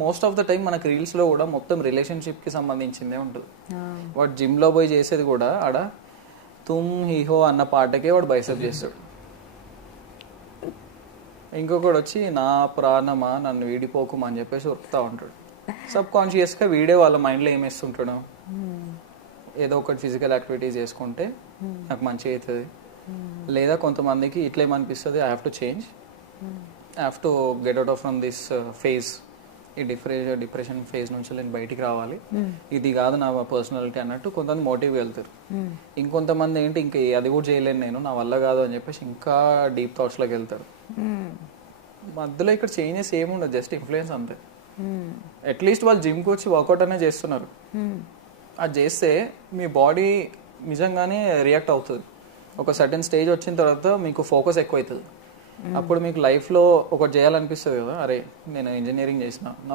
Most of the time మనకి reels లో కూడా మొత్తం రిలేషన్షిప్ కి సంబంధించిందే ఉంటుంది. వాడు జిమ్ లో పోయి చేసేది కూడా ఆడ తుమ్ హీహో అన్న పాటకే వాడు బైసెప్ చేస్తాడు. ఇంకొకడు వచ్చి నా ప్రాణమా నన్ను వీడిపోకుమా అని చెప్పేసి ఉరుకుతా ఉంటాడు. సబ్ కాన్షియస్ గా వీడే వాళ్ళ మైండ్ లో ఏమేస్తుంటాడు, ఏదో ఒకటి ఫిజికల్ యాక్టివిటీస్ చేసుకుంటే నాకు మంచిగా అవుతుంది. లేదా కొంతమందికి ఇట్లా ఏమనిపిస్తుంది, I have to change, I have to get out of from this phase, ఈ డిప్రెషన్ ఫేజ్ నుంచి నేను బయటికి రావాలి, ఇది కాదు నా పర్సనాలిటీ అన్నట్టు కొంతమంది మోటివ్ వెళ్తారు. ఇంకొంతమంది ఏంటి ఇంకా అది కూడా చేయలేను నేను, నా వల్ల కాదు అని చెప్పేసి ఇంకా డీప్ థాట్స్ లోకి వెళ్తారు. మధ్యలో ఇక్కడ చేంజెస్ ఏముండదు, జస్ట్ ఇన్ఫ్లుయెన్స్ అంతే. అట్లీస్ట్ వాళ్ళు జిమ్కి వచ్చి వర్కౌట్ అనే చేస్తున్నారు, అది చేస్తే మీ బాడీ నిజంగానే రియాక్ట్ అవుతుంది. ఒక సర్టెన్ స్టేజ్ వచ్చిన తర్వాత మీకు ఫోకస్ ఎక్కువ అవుతుంది. అప్పుడు మీకు లైఫ్లో ఒకటి చేయాలనిపిస్తుంది కదా, అరే నేను ఇంజనీరింగ్ చేసిన, నా